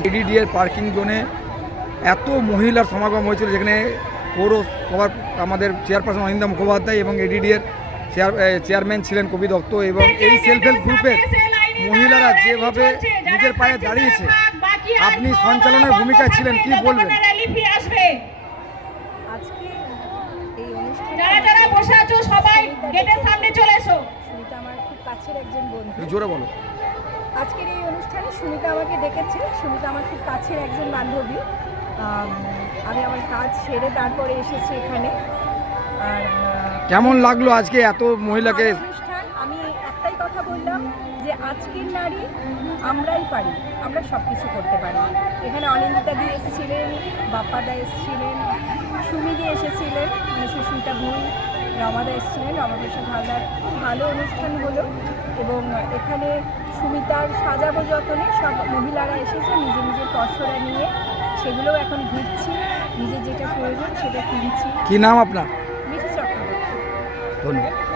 এডিডিএর parking জোনে এত মহিলার সমাগম হয়েছিল, যেখানে পৌরসভার আমাদের চেয়ারপারসন অনিন্দা মুখোপাধ্যায় এবং এডিডিএর চেয়ারম্যান ছিলেন কবি দত্ত, এবং এই সেলফ হেল্প গ্রুপের মহিলারা যেভাবে নিজের পায়ে দাঁড়িয়েছে, আপনি সঞ্চালনের ভূমিকায় ছিলেন, কি বলবেন? আজকে এই অনুষ্ঠানে যারা বসে আছো সবাই গেটের সামনে চলে এসো। সুনিতা আমার খুব কাছের একজন বন্ধু। জোরে বলো। আজকের এই অনুষ্ঠানে সুনিতা আমাকে ডেকেছে। সুনিতা আমার খুব কাছের একজন বান্ধবী। আমি আমার কাজ সেরে তারপরে এসেছি এখানে। আর কেমন লাগলো আজকে এত মহিলাকে? অনুষ্ঠান আমি একটাই কথা বললাম যে আজকের নারী আমরাই পারি, আমরা সব কিছু করতে পারি। এখানে অনিন্দিতাদি এসেছিলেন, বাপ্পাদা এসেছিলেন, সুমিদি এসেছিলেন, মানে সুস্মিতা ভুল, রমাদা এসেছিলেন, রমাপ্রসাদ হালদার। খুব ভালো অনুষ্ঠান হলো এবং এখানে সুমিতার সাজাবো যতনে সব মহিলারা এসেছে নিজের নিজের পসরা নিয়ে, সেগুলোও এখন ঘুরছি, নিজের যেটা প্রয়োজন সেটা কিনছি। কি নাম আপনার? মিঠু চক্রবর্তী। ধন্যবাদ।